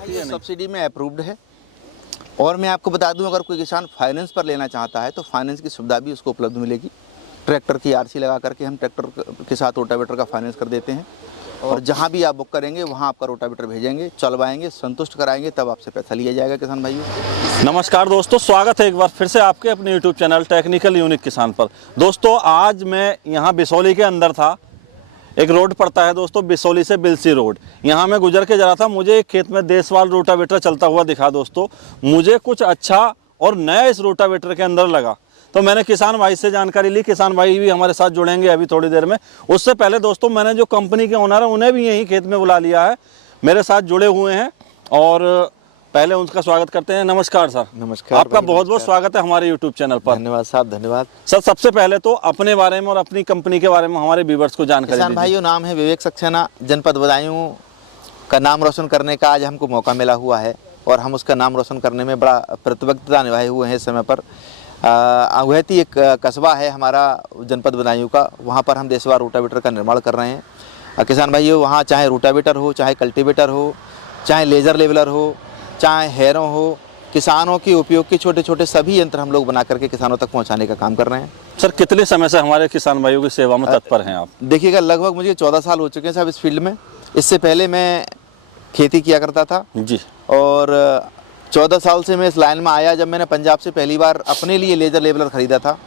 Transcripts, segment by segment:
सकती है? सब्सिडी में अप्रूव्ड है। और मैं आपको बता दूं, अगर कोई किसान फाइनेंस पर लेना चाहता है तो फाइनेंस की सुविधा भी उसको उपलब्ध मिलेगी। ट्रैक्टर की आरसी लगा करके हम ट्रैक्टर के साथ रोटावेटर का फाइनेंस कर देते हैं, और जहां भी आप बुक करेंगे वहां आपका रोटावेटर भेजेंगे, चलवाएंगे, संतुष्ट कराएंगे, तब आपसे पैसा लिया जाएगा किसान भाइयों। नमस्कार दोस्तों, स्वागत है एक बार फिर से आपके अपने YouTube चैनल टेक्निकल यूनिक किसान पर। दोस्तों आज मैं यहाँ बिसौली के अंदर था। एक रोड पड़ता है दोस्तों, बिसौली से बिलसी रोड, यहाँ मैं गुजर के जा रहा था। मुझे एक खेत में देसवाल रोटावेटर चलता हुआ दिखा दोस्तों। मुझे कुछ अच्छा और नया इस रोटावेटर के अंदर लगा, तो मैंने किसान भाई से जानकारी ली। किसान भाई भी हमारे साथ जुड़ेंगे अभी थोड़ी देर में। उससे पहले दोस्तों मैंने जो कंपनी के ओनर है उन्हें भी यहीं खेत में बुला लिया है, मेरे साथ जुड़े हुए हैं, और पहले उनका स्वागत करते हैं। नमस्कार सर। नमस्कार, आपका बहुत बहुत स्वागत है हमारे यूट्यूब चैनल पर। धन्यवाद साहब, धन्यवाद सर। सबसे पहले तो अपने बारे में और अपनी कंपनी के बारे में हमारे व्यूअर्स को जानकारी किसान दीजिए। भाइयों, नाम है विवेक सक्सेना। जनपद बदायूं का नाम रोशन करने का आज हमको मौका मिला हुआ है, और हम उसका नाम रोशन करने में बड़ा प्रतिबद्धता निभाए हुए हैं इस समय पर। अवैती एक कस्बा है हमारा जनपद बदायूं का, वहाँ पर हम देसवाल रोटावेटर का निर्माण कर रहे हैं। किसान भाइयों, वहाँ चाहे रोटावेटर हो, चाहे कल्टीवेटर हो, चाहे लेजर लेवलर हो, चाहे हैरों हो, किसानों के उपयोग के छोटे छोटे सभी यंत्र हम लोग बना करके किसानों तक पहुंचाने का काम कर रहे हैं। सर कितने समय से हमारे किसान भाइयों की सेवा में तत्पर हैं आप? देखिएगा, लगभग मुझे 14 साल हो चुके हैं साहब इस फील्ड में। इससे पहले मैं खेती किया करता था जी, और 14 साल से मैं इस लाइन में आया जब मैंने पंजाब से पहली बार अपने लिए लेजर लेवलर खरीदा था।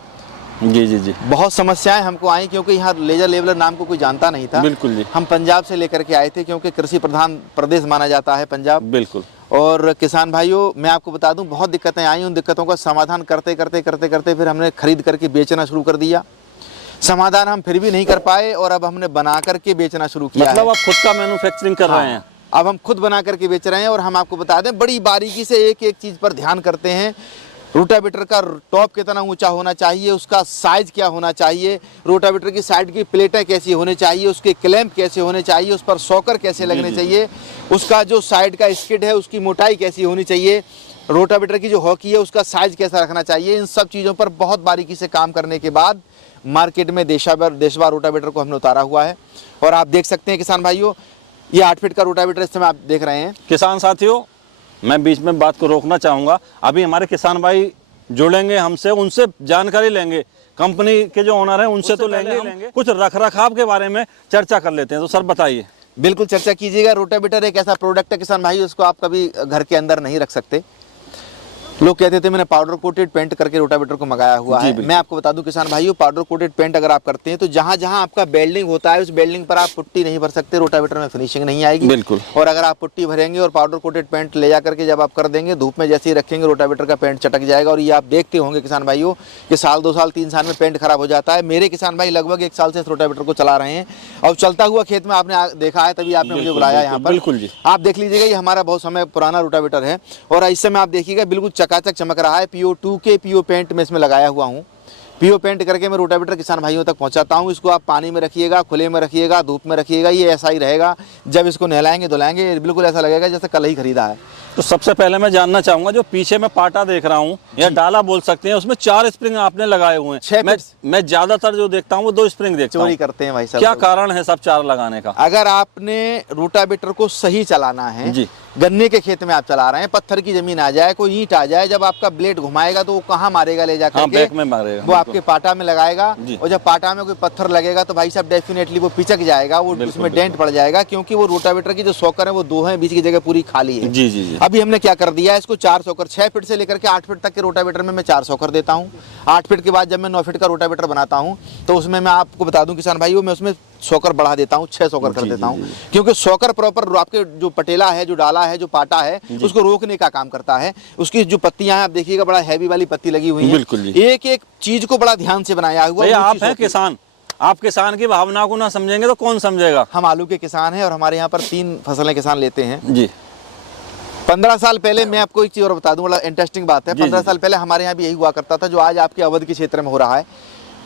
जी जी जी। बहुत समस्याएं हमको आई, क्योंकि यहाँ लेजर लेवलर नाम को कोई जानता नहीं था। बिल्कुल जी। हम पंजाब से लेकर के आए थे, क्योंकि कृषि प्रधान प्रदेश माना जाता है पंजाब। बिल्कुल। और किसान भाइयों, मैं आपको बता दूं, बहुत दिक्कतें आई। उन दिक्कतों का समाधान करते करते करते करते फिर हमने खरीद करके बेचना शुरू कर दिया। समाधान हम फिर भी नहीं कर पाए, और अब हमने बना करके बेचना शुरू किया। मतलब आप खुद का मैन्युफैक्चरिंग कर रहे हैं? अब हम खुद बना करके बेच रहे हैं, और हम आपको बता दें, बड़ी बारीकी से एक एक चीज़ पर ध्यान करते हैं। रोटावेटर का टॉप कितना ऊंचा होना चाहिए, उसका साइज क्या होना चाहिए, रोटावेटर की साइड की प्लेटें कैसी होनी चाहिए, उसके क्लैंप कैसे होने चाहिए, उस पर सॉकर कैसे लगने चाहिए, उसका जो साइड का स्किड है उसकी मोटाई कैसी होनी चाहिए, रोटावेटर की जो हॉकी है उसका साइज कैसा रखना चाहिए। इन सब चीज़ों पर बहुत बारीकी से काम करने के बाद मार्केट में देशवाल रोटावेटर को हमने उतारा हुआ है। और आप देख सकते हैं किसान भाइयों, ये 8 फीट का रोटावेटर इस समय आप देख रहे हैं। किसान साथियों, मैं बीच में बात को रोकना चाहूँगा। अभी हमारे किसान भाई जुड़ेंगे हमसे, उनसे जानकारी लेंगे। कंपनी के जो ओनर हैं उनसे तो लेंगे। कुछ रख रखाव के बारे में चर्चा कर लेते हैं। तो सर बताइए। बिल्कुल चर्चा कीजिएगा। रोटावेटर एक ऐसा प्रोडक्ट है किसान भाई, उसको आप कभी घर के अंदर नहीं रख सकते। लोग कहते थे मैंने पाउडर कोटेड पेंट करके रोटावेटर को मंगाया हुआ है। मैं आपको बता दूं किसान भाइयों, पाउडर कोटेड पेंट अगर आप करते हैं तो जहां जहां आपका बेल्डिंग होता है उस बेल्डिंग पर आप पुट्टी नहीं भर सकते, रोटावेटर में फिनिशिंग नहीं आएगी। बिल्कुल। और अगर आप पुट्टी भरेंगे और पाउडर कोटेड पेंट ले जा करके जब आप कर देंगे, धूप में जैसे ही रखेंगे रोटावेटर का पेंट चटक जाएगा। और ये आप देखते होंगे किसान भाइयों कि साल 2 साल 3 साल में पेंट खराब हो जाता है। मेरे किसान भाई लगभग 1 साल से इस रोटावेटर को चला रहे हैं, और चलता हुआ खेत में आपने देखा है, तभी आपने मुझे बुलाया यहाँ पर। बिल्कुल जी। आप देख लीजिएगा, ये हमारा बहुत समय पुराना रोटावेटर है, और इस समय आप देखिएगा बिल्कुल चकाचक चमक रहा है। PO2 के PO पेंट में इसमें लगाया हुआ हूँ। PO पेंट करके मैं रोटावेटर किसान भाइयों तक पहुंचाता हूँ। इसको आप पानी में रखिएगा, खुले में रखिएगा, धूप में रखिएगा, ये ऐसा ही रहेगा। जब इसको नहलाएंगे धुलाएंगे बिल्कुल ऐसा लगेगा जैसे कल ही खरीदा है। तो सबसे पहले मैं जानना चाहूंगा, जो पीछे में पाटा देख रहा हूँ या डाला बोल सकते हैं, उसमें 4 स्प्रिंग आपने लगाए हुए हैं। मैं ज्यादातर जो देखता हूँ वो 2 स्प्रिंग देखता हूँ। चोरी करते हैं भाई साहब। क्या कारण है सब 4 लगाने का? अगर आपने रोटावेटर को सही चलाना है जी, गन्ने के खेत में आप चला रहे हैं, पत्थर की जमीन आ जाए, कोई ईंट आ जाए, जब आपका ब्लेड घुमाएगा तो वो कहाँ मारेगा ले जाकर? बैक में मारेगा। वो आपके पाटा में लगाएगा, और जब पाटा में कोई पत्थर लगेगा तो भाई साहब डेफिनेटली वो पिचक जाएगा, वो उसमें डेंट पड़ जाएगा, क्योंकि वो रोटावेटर की जो सॉकर है वो 2 है, बीच की जगह पूरी खाली है। जी जी जी। अभी हमने क्या कर दिया है, इसको 4 सॉकर 6 फीट से लेकर के 8 फीट तक के रोटावेटर में मैं 4 सॉकर देता हूँ। 8 फीट के बाद जब मैं 9 फीट का रोटावेटर बनाता हूँ तो उसमें मैं आपको बता दूं किसान भाइयों, मैं उसमें सॉकर बढ़ा देता हूँ, 6 सॉकर कर देता हूँ, क्योंकि सॉकर प्रॉपर आपके जो पटेला है, जो डाला है, जो पाटा है, उसको रोकने का काम करता है। उसकी जो पत्तियां हैं आप देखिएगा, बड़ा हैवी वाली पत्ती लगी हुई है। बिल्कुल। एक एक चीज को बड़ा ध्यान से बनाया हुआ। आप हैं किसान, आप किसान की भावना को ना समझेंगे तो कौन समझेगा? हम आलू के किसान हैं, और हमारे यहाँ पर 3 फसलें किसान लेते हैं जी। 15 साल पहले मैं आपको एक चीज और बता दूं, बड़ा इंटरेस्टिंग बात है। 15 साल पहले हमारे यहाँ भी यही हुआ करता था जो आज आपके अवध के क्षेत्र में हो रहा है।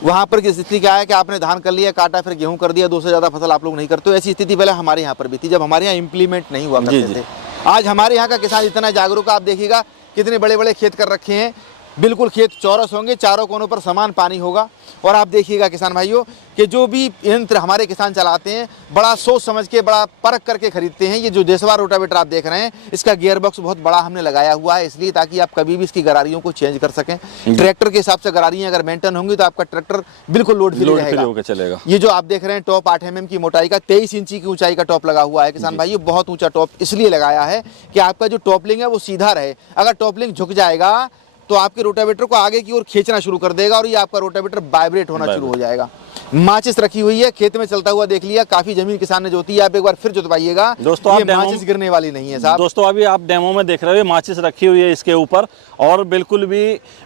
वहाँ पर की स्थिति क्या है कि आपने धान कर लिया, काटा, फिर गेहूं कर दिया, 2 से ज़्यादा फसल आप लोग नहीं करते। ऐसी स्थिति पहले हमारे यहाँ पर भी थी, जब हमारे यहाँ इम्प्लीमेंट नहीं हुआ करते थे। आज हमारे यहाँ का किसान इतना जागरूक, आप देखिएगा कितने बड़े बड़े खेत कर रखे हैं, बिल्कुल खेत चौरस होंगे, चारों कोनों पर समान पानी होगा। और आप देखिएगा किसान भाइयों कि जो भी यंत्र हमारे किसान चलाते हैं बड़ा सोच समझ के, बड़ा परख करके खरीदते हैं। ये जो देशवार रोटावेटर आप देख रहे हैं, इसका गियर बॉक्स बहुत बड़ा हमने लगाया हुआ है, इसलिए ताकि आप कभी भी इसकी गरारियों को चेंज कर सकें। ट्रैक्टर के हिसाब से गरारियां अगर मेंटेन होंगी तो आपका ट्रैक्टर बिल्कुल लोड फ्री रहेगा। होकर चलेगा। ये जो आप देख रहे हैं टॉप 8 mm की मोटाई का 23 इंची की ऊंचाई का टॉप लगा हुआ है किसान भाइयों। बहुत ऊंचा टॉप इसलिए लगाया है कि आपका जो टॉपलिंग है वो सीधा रहे। अगर टॉपलिंग झुक जाएगा तो आपके रोटावेटर को आगे की ओर खींचना शुरू कर देगा और ये आपका रोटावेटर वाइब्रेट होना शुरू हो जाएगा। माचिस रखी हुई है, खेत में चलता हुआ देख लिया, काफी जमीन किसान ने जोती है। आप एक बार फिर जोतवाइएगा दोस्तों। ये माचिस गिरने वाली नहीं है साहब। दोस्तों अभी आप डेमो में देख रहे हो, माचिस रखी हुई है इसके ऊपर और बिल्कुल भी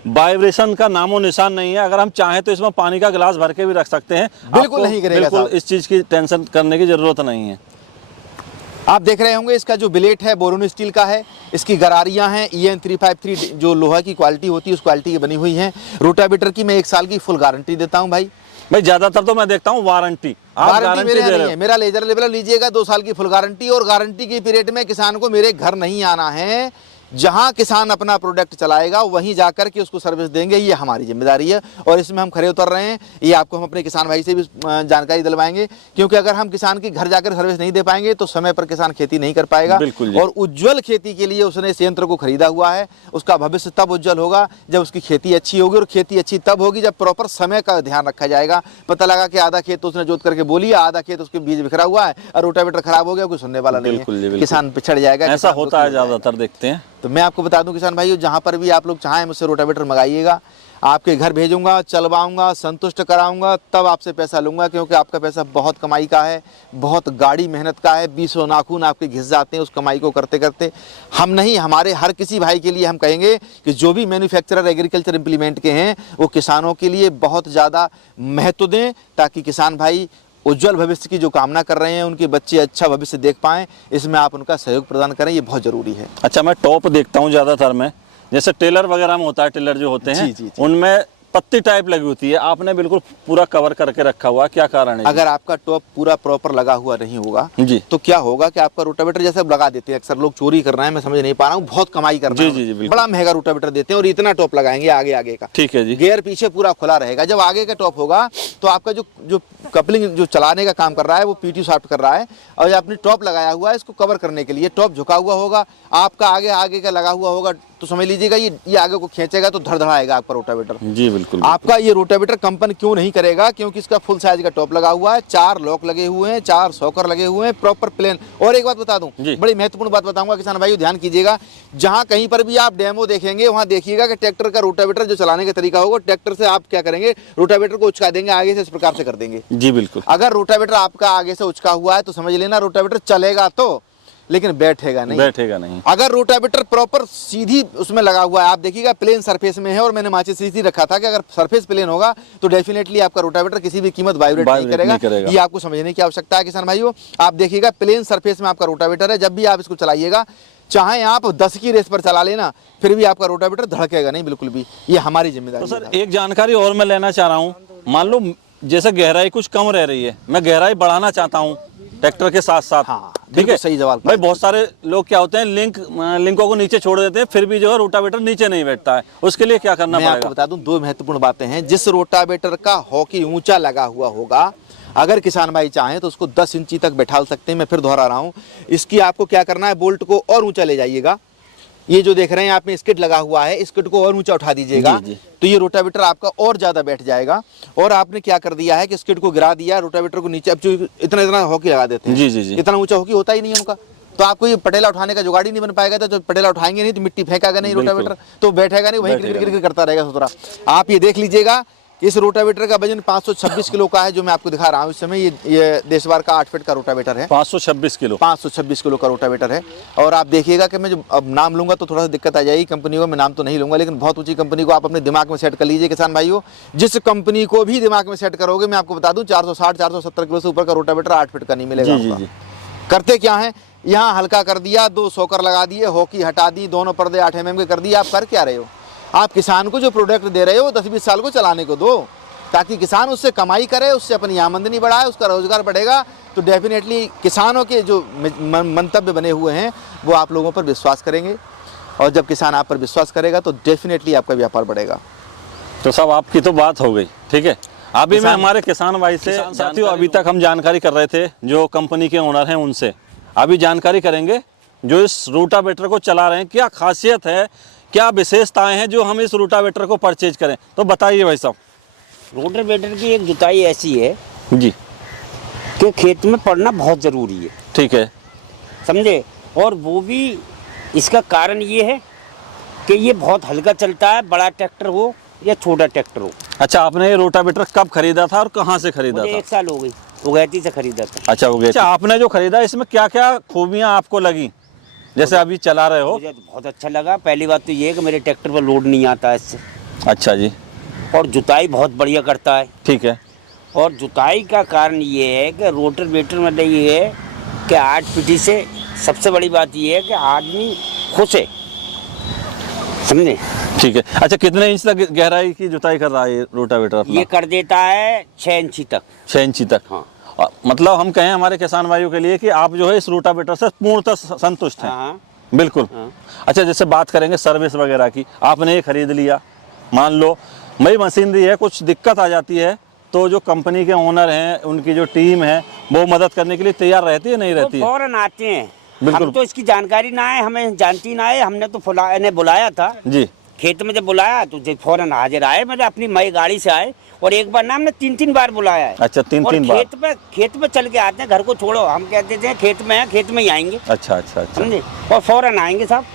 वाइब्रेशन का नामो निशान नहीं है। अगर हम चाहें तो इसमें पानी का गिलास भर के भी रख सकते हैं, बिल्कुल नहीं गिरेगा। बिल्कुल इस चीज की टेंशन करने की जरूरत नहीं है। आप देख रहे होंगे इसका जो ब्लेड है बोरोन स्टील का है, इसकी गरारियां हैं EN 353 जो लोहा की क्वालिटी होती है उस क्वालिटी की बनी हुई हैं। रोटावेटर की मैं 1 साल की फुल गारंटी देता हूं भाई। ज्यादातर तो मैं देखता हूँ वारंटी मेरे यहाँ नहीं है, मेरा लेजर लेवल लीजिएगा 2 साल की फुल गारंटी। और गारंटी के पीरियड में किसान को मेरे घर नहीं आना है, जहां किसान अपना प्रोडक्ट चलाएगा वहीं जाकर के उसको सर्विस देंगे, ये हमारी जिम्मेदारी है। और इसमें हम खरे उतर रहे हैं। ये आपको हम अपने किसान भाई से भी जानकारी दिलवाएंगे, क्योंकि अगर हम किसान के घर जाकर सर्विस नहीं दे पाएंगे तो समय पर किसान खेती नहीं कर पाएगा। और उज्जवल खेती के लिए उसने इस यंत्र को खरीदा हुआ है। उसका भविष्य तब उज्जवल होगा जब उसकी खेती अच्छी होगी, और खेती अच्छी तब होगी जब प्रॉपर समय का ध्यान रखा जाएगा। पता लगा कि आधा खेत तो उसने जोत करके बोली, आधा खेत उसके बीज बिखरा हुआ है और रोटावेटर खराब हो गया, कोई सुनने वाला नहीं है, किसान पिछड़ जाएगा। ऐसा होता है, ज्यादातर देखते हैं। तो मैं आपको बता दूं किसान भाइयों, जहां पर भी आप लोग चाहें मुझसे रोटावेटर मंगाइएगा, आपके घर भेजूंगा, चलवाऊंगा, संतुष्ट कराऊंगा, तब आपसे पैसा लूंगा। क्योंकि आपका पैसा बहुत कमाई का है, बहुत गाढ़ी मेहनत का है। 20 नाखून आपके घिस जाते हैं उस कमाई को करते करते। हम नहीं, हमारे हर किसी भाई के लिए हम कहेंगे कि जो भी मैन्युफैक्चरर एग्रीकल्चर इंप्लीमेंट के हैं वो किसानों के लिए बहुत ज़्यादा महत्व दें, ताकि किसान भाई उज्जवल भविष्य की जो कामना कर रहे हैं उनके बच्चे अच्छा भविष्य देख पाएं। इसमें आप उनका सहयोग प्रदान करें, ये बहुत जरूरी है। अच्छा, मैं टॉप देखता हूँ ज़्यादातर में, जैसे टेलर वगैरह में होता है, टेलर जो होते हैं जी। उनमें पत्ती टाइप लगी होती है, आपने बिल्कुल पूरा कवर करके रखा हुआ है, क्या कारण है? अगर आपका टॉप पूरा प्रॉपर लगा हुआ नहीं होगा जी, तो क्या होगा कि आपका रोटावेटर जैसे लगा देते हैं, अक्सर लोग चोरी कर रहे हैं, मैं समझ नहीं पा रहा हूँ, बहुत कमाई कर रहे हैं, जी, बड़ा महंगा रोटावेटर देते हैं और इतना टॉप लगाएंगे आगे का, ठीक है जी, गियर पीछे पूरा खुला रहेगा। जब आगे का टॉप होगा तो आपका जो कपलिंग जो चलाने का काम कर रहा है वो PT शाफ्ट कर रहा है, और जो आपने टॉप लगाया हुआ है इसको कवर करने के लिए टॉप झुका हुआ होगा, आपका आगे का लगा हुआ होगा, तो समझ लीजिएगा ये आगे को खींचेगा तो धड़धड़ाएगा आपका रोटावेटर। जी बिल्कुल। आपका ये रोटावेटर कंपन क्यों नहीं करेगा? क्योंकि इसका फुल साइज का टॉप लगा हुआ है, 4 लॉक लगे हुए हैं, 4 सॉकर लगे हुए हैं, प्रॉपर प्लेन। और एक बात बता दूं, बड़ी महत्वपूर्ण बात बताऊंगा किसान भाइयों, ध्यान कीजिएगा। जहां कहीं पर भी आप डेमो देखेंगे वहां देखिएगा कि ट्रैक्टर का रोटावेटर जो चलाने का तरीका होगा, ट्रैक्टर से आप क्या करेंगे, रोटावेटर को उचका देंगे आगे से, इस प्रकार से कर देंगे। जी बिल्कुल। अगर रोटावेटर आपका आगे से उचका हुआ है तो समझ लेना रोटावेटर चलेगा तो, लेकिन बैठेगा नहीं। अगर रोटावेटर प्रॉपर सीधी उसमें लगा हुआ है, आप देखिएगा प्लेन सरफेस में है, और मैंने माचिस सीधी रखा था कि अगर सरफेस प्लेन होगा तो डेफिनेटली आपका रोटावेटर किसी भी कीमत वाइब्रेट नहीं करेगा। ये आपको समझने की आवश्यकता है किसान भाइयों। आप देखिएगा प्लेन सरफेस में आपका रोटावेटर है, जब भी आप इसको चलाइएगा, चाहे आप 10 की रेस पर चला लेना, फिर भी आपका रोटावेटर धड़केगा नहीं बिल्कुल भी। ये हमारी जिम्मेदारी है। तो सर एक जानकारी और मैं लेना चाह रहा हूँ, मान लो जैसे गहराई कुछ कम रह रही है, मैं गहराई बढ़ाना चाहता हूँ ट्रैक्टर के साथ साथ, हाँ, ठीक है, सही जवाब भाई। बहुत सारे लोग क्या होते हैं, लिंकों को नीचे छोड़ देते हैं, फिर भी जो है रोटावेटर नीचे नहीं बैठता है, उसके लिए क्या करना पड़ेगा? मैं आपको बता दूं, 2 महत्वपूर्ण बातें हैं। जिस रोटावेटर का हॉकी ऊंचा लगा हुआ होगा, अगर किसान भाई चाहें तो उसको 10 इंची तक बैठा सकते हैं। मैं फिर दोहरा रहा हूं, इसकी आपको क्या करना है, बोल्ट को और ऊंचा ले जाइएगा। ये जो देख रहे हैं आप में स्किड लगा हुआ है, स्किड को और ऊंचा उठा दीजिएगा, तो ये रोटावेटर आपका और ज्यादा बैठ जाएगा। और आपने क्या कर दिया है कि स्किड को गिरा दिया, रोटावेटर को नीचे, अब जो इतना हॉकी लगा देते हैं, जी, इतना ऊंचा हॉकी होता ही नहीं है उनका, तो आपको ये पटेला उठाने का जुगाड़ ही नहीं बन पाएगा। तो पटेला उठाएंगे नहीं तो मिट्टी फेंकेगा नहीं रोटावेटर, तो बैठेगा नहीं, वहीं गिर करता रहेगा सुतरा। आप ये देख लीजिएगा, इस रोटावेटर का वजन 526 किलो का है, जो मैं आपको दिखा रहा हूँ इस समय। ये देशवार का 8 फीट का रोटावेटर है। 526 किलो, 526 किलो का रोटावेटर है। और आप देखिएगा कि मैं जो अब नाम लूंगा तो थोड़ा सा दिक्कत आ जाएगी कंपनी को, मैं नाम तो नहीं लूंगा, लेकिन बहुत ऊंची कंपनी को आप अपने दिमाग में सेट कर लीजिए किसान भाइयों। जिस कंपनी को भी दिमाग में सेट करोगे, मैं आपको बता दूं 460-470 किलो से ऊपर का रोटावेटर 8 फीट का नहीं मिलेगा। जी। करते क्या है, यहाँ हल्का कर दिया, 2 सॉकर लगा दिए, हॉकी हटा दी, दोनों पर्दे 8 mm के कर दिए। आप कर क्या रहे हो? आप किसान को जो प्रोडक्ट दे रहे हो 10-20 साल को चलाने को दो, ताकि किसान उससे कमाई करे, उससे अपनी आमदनी बढ़ाए, उसका रोजगार बढ़ेगा। तो डेफिनेटली किसानों के जो मंतव्य बने हुए हैं वो आप लोगों पर विश्वास करेंगे। और जब किसान आप पर विश्वास करेगा तो डेफिनेटली आपका व्यापार बढ़ेगा। तो साहब आपकी तो बात हो गई, ठीक है। अभी मैं हमारे किसान भाई से साथियों अभी तक हम जानकारी कर रहे थे जो कंपनी के ओनर हैं उनसे, अभी जानकारी करेंगे जो इस रोटावेटर को चला रहे हैं, क्या खासियत है, क्या विशेषताएं हैं जो हम इस रोटावेटर को परचेज करें। तो बताइए भाई साहब। रोटावेटर की एक जुताई ऐसी है जी, कि खेत में पड़ना बहुत ज़रूरी है, ठीक है। समझे। और वो भी इसका कारण ये है कि ये बहुत हल्का चलता है, बड़ा ट्रैक्टर हो या छोटा ट्रैक्टर हो। अच्छा, आपने ये रोटावेटर कब खरीदा था और कहाँ से खरीदा मुझे था? 1 साल हो गई, उगैती से खरीदा था। अच्छा, हो गया। अच्छा, आपने जो खरीदा इसमें क्या क्या खूबियाँ आपको लगी, जैसे अभी चला रहे हो? मुझे तो बहुत अच्छा लगा। पहली बात तो ये है कि मेरे ट्रैक्टर पर लोड नहीं आता है इससे। अच्छा जी। और जुताई बहुत बढ़िया करता है। ठीक है। और जुताई का कारण ये है कि रोटावेटर में ये है कि 8 पीटी से सबसे बड़ी बात ये है कि आदमी खुश है, समझे। ठीक है। अच्छा, कितने इंच तक गहराई की जुताई कर रहा है ये रोटावेटर अपना? ये कर देता है 6 इंची तक। 6 इंची तक। हाँ। मतलब हम कहें हमारे किसान भाइयों के लिए कि आप जो है इस रोटावेटर से पूर्णतः संतुष्ट हैं? हाँ। बिल्कुल। हाँ। अच्छा, जैसे बात करेंगे सर्विस वगैरह की, आपने ये खरीद लिया, मान लो नई मशीनरी है, कुछ दिक्कत आ जाती है तो जो कंपनी के ओनर हैं उनकी जो टीम है वो मदद करने के लिए तैयार रहती है, नहीं रहती है? फौरन आते हैं। बिल्कुल। हम तो इसकी जानकारी ना है, हमें जानती ना है। हमने तो इन्हें बुलाया था जी। खेत में, जब बुलाया तो फौरन हाजिर आए। मतलब अपनी मई गाड़ी से आए और एक बार ना हमने 3-3 बार बुलाया है। अच्छा, 3-3 बार। खेत में चल के आते हैं, घर को छोड़ो, हम कहते थे खेत में है, खेत में ही आएंगे। अच्छा अच्छा अच्छा। समझे। और फौरन आएंगे साहब।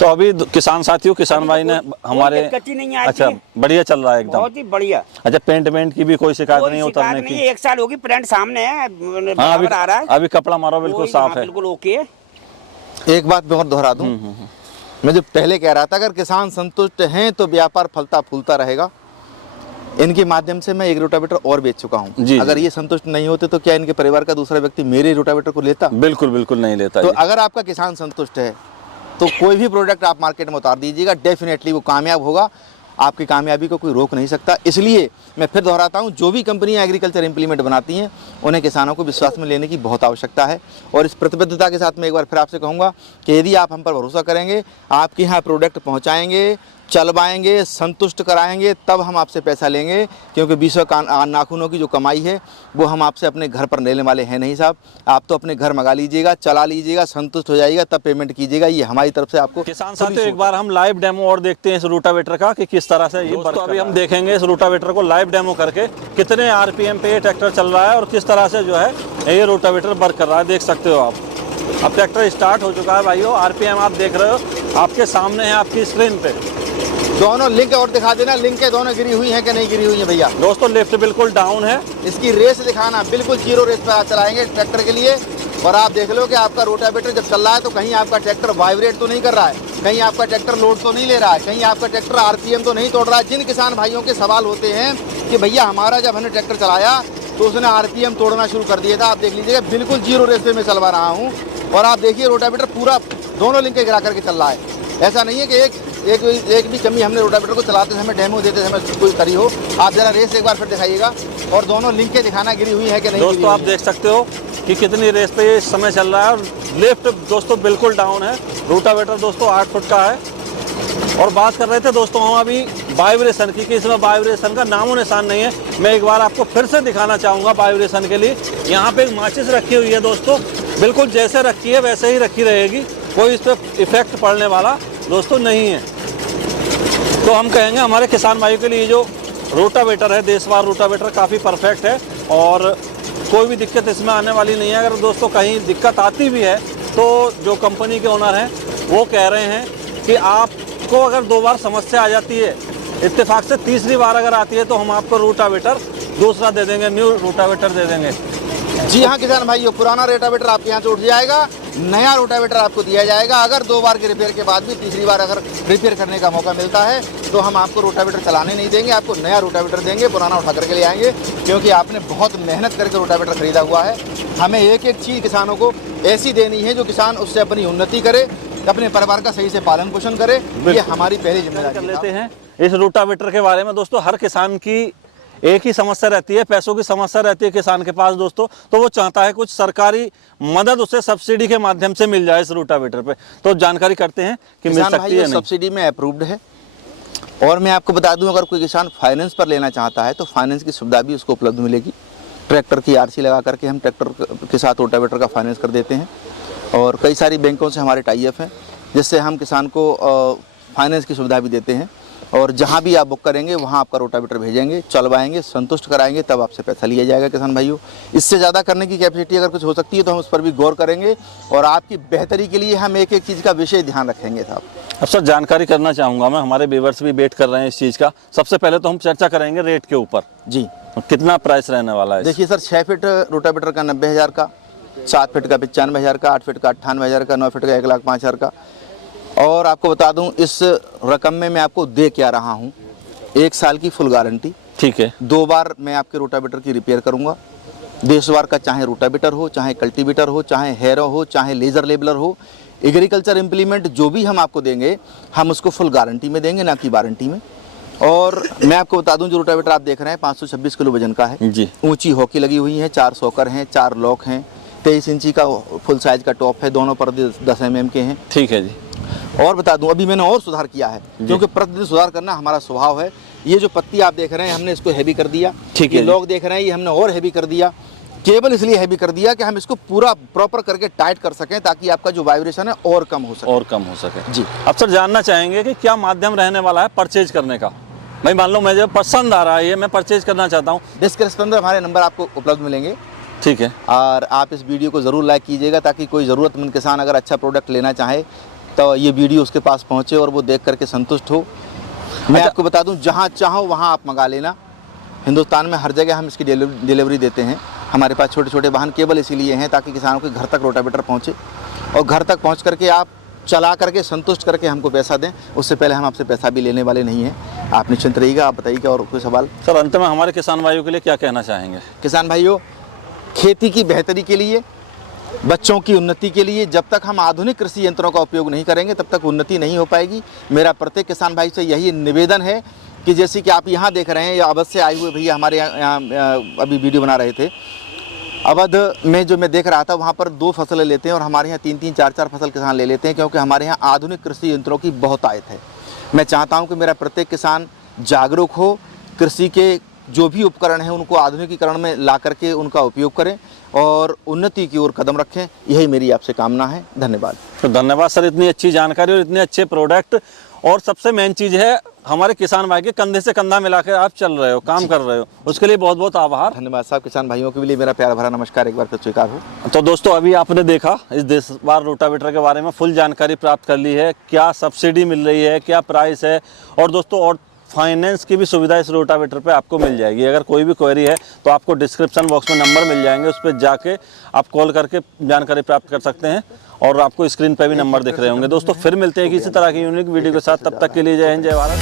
तो अभी किसान साथियों, किसान भाई ने हमारे, दिक्कत ही नहीं आती अच्छा है। बढ़िया चल रहा है एकदम, बहुत ही बढ़िया। अच्छा, पेंट वेंट की भी कोई शिकायत कोई नहीं शिकायत उतरने नहीं की? है, 1 साल होगी, प्रिंट सामने है, हाँ, अभी बराबर आ रहा है। अभी कपड़ा मारो बिल्कुल साफ है। बिल्कुल ओके है। एक बात मैं और दोहरा दूं, मैं जो पहले कह रहा था, अगर किसान संतुष्ट हैं तो व्यापार फलता फूलता रहेगा। इनके माध्यम से मैं एक रोटावेटर और बेच चुका हूं। जी, अगर जी। ये संतुष्ट नहीं होते तो क्या इनके परिवार का दूसरा व्यक्ति मेरे रोटावेटर को लेता? बिल्कुल बिल्कुल नहीं लेता तो जी। अगर आपका किसान संतुष्ट है तो कोई भी प्रोडक्ट आप मार्केट में उतार दीजिएगा, डेफिनेटली वो कामयाब होगा। आपकी कामयाबी को कोई रोक नहीं सकता। इसलिए मैं फिर दोहराता हूं, जो भी कंपनियां एग्रीकल्चर इंप्लीमेंट बनाती हैं उन्हें किसानों को विश्वास में लेने की बहुत आवश्यकता है। और इस प्रतिबद्धता के साथ मैं एक बार फिर आपसे कहूंगा कि यदि आप हम पर भरोसा करेंगे, आपके यहाँ प्रोडक्ट पहुँचाएँगे, चलवाएंगे, संतुष्ट कराएंगे, तब हम आपसे पैसा लेंगे। क्योंकि 20 नाखूनों की जो कमाई है वो हम आपसे अपने घर पर लेने वाले हैं नहीं साहब। आप तो अपने घर मंगा लीजिएगा, चला लीजिएगा, संतुष्ट हो जाइएगा, तब पेमेंट कीजिएगा। ये हमारी तरफ से आपको। किसान साथियों, एक बार हम लाइव डेमो और देखते हैं इस रोटावेटर का कि किस तरह से ये दोस्तों अभी हम देखेंगे इस रोटावेटर को लाइव डेमो करके कितने आरपीएम पे ये ट्रैक्टर चल रहा है और किस तरह से जो है ये रोटावेटर वर्क कर रहा है। देख सकते हो आप, अब ट्रैक्टर स्टार्ट हो चुका है भाइयों। आरपीएम आप देख रहे हो, आपके सामने है आपकी स्क्रीन पे। दोनों लिंक और दिखा देना, लिंक के दोनों गिरी हुई हैं कि नहीं गिरी हुई हैं भैया। दोस्तों लिफ्ट बिल्कुल डाउन है। इसकी रेस दिखाना, बिल्कुल 0 रेस पे आप चलाएंगे ट्रैक्टर के लिए। और आप देख लो कि आपका रोटावेटर जब चल रहा है तो कहीं आपका ट्रैक्टर वाइब्रेट तो नहीं कर रहा है, कहीं आपका ट्रैक्टर लोड तो नहीं ले रहा है, कहीं आपका ट्रैक्टर आरपीएम तो नहीं तोड़ रहा है। जिन किसान भाइयों के सवाल होते हैं कि भैया हमारा जब हमने ट्रैक्टर चलाया तो उसने आरपीएम तोड़ना शुरू कर दिया था, आप देख लीजिएगा बिल्कुल 0 रेस पे मैं चलवा रहा हूँ। और आप देखिए रोटावेटर पूरा दोनों लिंक गिरा करके चल रहा है। ऐसा नहीं है कि एक भी कमी हमने रोटावेटर को चलाते समय, डेमो देते समय कोई करी हो। आप जरा रेस एक बार फिर दिखाइएगा और दोनों लिंकें दिखाना गिरी हुई है कि नहीं। दोस्तों आप देख सकते हो कि कितनी रेस पे ये इस समय चल रहा है। और लिफ्ट दोस्तों बिल्कुल डाउन है। रोटावेटर दोस्तों 8 फुट का है। और बात कर रहे थे दोस्तों हम अभी वाइब्रेशन की, कि इसमें वाइब्रेशन का नामो निशान नहीं है। मैं एक बार आपको फिर से दिखाना चाहूँगा वाइब्रेशन के लिए। यहाँ पे एक माचिस रखी हुई है दोस्तों, बिल्कुल जैसे रखी है वैसे ही रखी रहेगी, कोई इस पर इफेक्ट पड़ने वाला दोस्तों नहीं है। तो हम कहेंगे हमारे किसान भाइयों के लिए जो रोटावेटर है, देशवार रोटावेटर, काफ़ी परफेक्ट है और कोई भी दिक्कत इसमें आने वाली नहीं है। अगर दोस्तों कहीं दिक्कत आती भी है तो जो कंपनी के ओनर हैं वो कह रहे हैं कि आपको अगर 2 बार समस्या आ जाती है, इत्तेफाक से तीसरी बार अगर आती है तो हम आपको रोटावेटर दूसरा दे देंगे, न्यू रोटावेटर दे देंगे। जी हाँ किसान भाइयों, पुराना रोटावेटर आपके यहाँ से उठ जाएगा, नया रोटावेटर आपको दिया जाएगा। अगर 2 बार के रिपेयर के बाद भी तीसरी बार अगर रिपेयर करने का मौका मिलता है तो हम आपको रोटावेटर चलाने नहीं देंगे, आपको नया रोटावेटर देंगे, पुराना उठा करके ले आएंगे। क्योंकि आपने बहुत मेहनत करके रोटावेटर खरीदा हुआ है। हमें एक एक चीज़ किसानों को ऐसी देनी है जो किसान उससे अपनी उन्नति करे, अपने परिवार का सही से पालन पोषण करे। ये हमारी पहली जिम्मेदारी कर लेते हैं इस रोटावेटर के बारे में। दोस्तों हर किसान की एक ही समस्या रहती है, पैसों की समस्या रहती है किसान के पास दोस्तों, तो वो चाहता है कुछ सरकारी मदद उसे सब्सिडी के माध्यम से मिल जाए इस रोटावेटर पे। तो जानकारी करते हैं कि मिल सकती है नहीं। सब्सिडी में अप्रूव्ड है। और मैं आपको बता दूं, अगर कोई किसान फाइनेंस पर लेना चाहता है तो फाइनेंस की सुविधा भी उसको उपलब्ध मिलेगी। ट्रैक्टर की आरसी लगा करके हम ट्रैक्टर के साथ रोटावेटर का फाइनेंस कर देते हैं। और कई सारी बैंकों से हमारे टाई अप हैं, जिससे हम किसान को फाइनेंस की सुविधा भी देते हैं। और जहां भी आप बुक करेंगे वहां आपका रोटावेटर भेजेंगे, चलवाएंगे, संतुष्ट कराएंगे, तब आपसे पैसा लिया जाएगा किसान भाइयों। इससे ज़्यादा करने की कैपेसिटी अगर कुछ हो सकती है तो हम उस पर भी गौर करेंगे और आपकी बेहतरी के लिए हम एक एक चीज़ का विशेष ध्यान रखेंगे साहब। अब सर जानकारी करना चाहूँगा मैं, हमारे व्यूअर्स भी वेट कर रहे हैं इस चीज़ का। सबसे पहले तो हम चर्चा करेंगे रेट के ऊपर। जी, कितना प्राइस रहने वाला है? देखिए सर, 6 फीट रोटावेटर का 90,000 का, 7 फीट का 95,000 का, 8 फीट का 98,000 का, 9 फीट का 1,05,000 का। और आपको बता दूं, इस रकम में मैं आपको दे क्या रहा हूं, 1 साल की फुल गारंटी। ठीक है। 2 बार मैं आपके रोटावेटर की रिपेयर करूंगा। देशवार का चाहे रोटावेटर हो, चाहे कल्टीवेटर हो, चाहे हैरो हो, चाहे लेजर लेबलर हो, एग्रीकल्चर इम्प्लीमेंट जो भी हम आपको देंगे, हम उसको फुल गारंटी में देंगे, ना कि वारंटी में। और मैं आपको बता दूं, जो रोटावेटर आप देख रहे हैं 526 किलो वजन का है जी। ऊंची हॉकी लगी हुई है, 4 सॉकर हैं, 4 लॉक हैं, 23 इंची का फुल साइज का टॉप है, दोनों पर 10 mm के हैं। ठीक है जी। और बता दूं, अभी मैंने और सुधार किया है, क्योंकि प्रतिदिन सुधार करना हमारा स्वभाव है। ये जो पत्ती आप देख रहे हैं, हमने इसको हैवी कर दिया। ठीक है। ये लॉक देख रहे हैं, ये हमने और हैवी कर दिया। केबल इसलिए हैवी कर दिया कि हम इसको पूरा प्रॉपर करके टाइट कर सकें, ताकि आपका जो वाइब्रेशन है और कम हो सके। जी। अब सर जानना चाहेंगे कि क्या माध्यम रहने वाला है परचेज करने का? भाई मान लो मुझे पसंद आ रहा है, ये मैं परचेज करना चाहता हूँ। डिस्क्रिप्शन में हमारे नंबर आपको उपलब्ध मिलेंगे। ठीक है। और आप इस वीडियो को ज़रूर लाइक कीजिएगा, ताकि कोई ज़रूरतमंद किसान अगर अच्छा प्रोडक्ट लेना चाहे तो ये वीडियो उसके पास पहुँचे और वो देख करके संतुष्ट हो। मैं आपको बता दूं, जहाँ चाहो वहाँ आप मंगा लेना। हिंदुस्तान में हर जगह हम इसकी डिलीवरी देते हैं। हमारे पास छोटे छोटे वाहन केवल इसीलिए हैं ताकि किसानों के घर तक रोटावेटर पहुँचे, और घर तक पहुँच करके आप चला करके संतुष्ट करके हमको पैसा दें। उससे पहले हम आपसे पैसा भी लेने वाले नहीं हैं। आप निश्चिंत रहिएगा। आप बताइए, क्या और कोई सवाल? सर अंत में हमारे किसान भाइयों के लिए क्या कहना चाहेंगे? किसान भाइयों, खेती की बेहतरी के लिए, बच्चों की उन्नति के लिए जब तक हम आधुनिक कृषि यंत्रों का उपयोग नहीं करेंगे तब तक उन्नति नहीं हो पाएगी। मेरा प्रत्येक किसान भाई से यही निवेदन है कि जैसे कि आप यहाँ देख रहे हैं, या अवध से आए हुए भैया हमारे यहाँ अभी वीडियो बना रहे थे। अवध में जो मैं देख रहा था, वहाँ पर 2 फसलें लेते हैं और हमारे यहाँ 3-3, 4-4 फसल किसान ले लेते हैं, क्योंकि हमारे यहाँ आधुनिक कृषि यंत्रों की बहुत आयत है। मैं चाहता हूँ कि मेरा प्रत्येक किसान जागरूक हो, कृषि के जो भी उपकरण हैं उनको आधुनिकीकरण में ला करके उनका उपयोग करें और उन्नति की ओर कदम रखें। यही मेरी आपसे कामना है। धन्यवाद। तो धन्यवाद सर, इतनी अच्छी जानकारी और इतने अच्छे प्रोडक्ट। और सबसे मेन चीज़ है, हमारे किसान भाई के कंधे से कंधा मिलाकर आप चल रहे हो, काम कर रहे हो, उसके लिए बहुत बहुत आभार। धन्यवाद साहब। किसान भाइयों के लिए मेरा प्यार भरा नमस्कार एक बार फिर स्वीकार हो। तो दोस्तों, अभी आपने देखा इस देशवार रोटावेटर के बारे में फुल जानकारी प्राप्त कर ली है। क्या सब्सिडी मिल रही है, क्या प्राइस है, और दोस्तों और फाइनेंस की भी सुविधा इस रोटावेटर पे आपको मिल जाएगी। अगर कोई भी क्वेरी है तो आपको डिस्क्रिप्शन बॉक्स में नंबर मिल जाएंगे, उस पर जाके आप कॉल करके जानकारी प्राप्त कर सकते हैं। और आपको स्क्रीन पे भी नंबर दिख रहे होंगे। दोस्तों फिर मिलते हैं किसी तरह की यूनिक वीडियो के साथ। तब तक के लिए जय हिंद, जय भारत।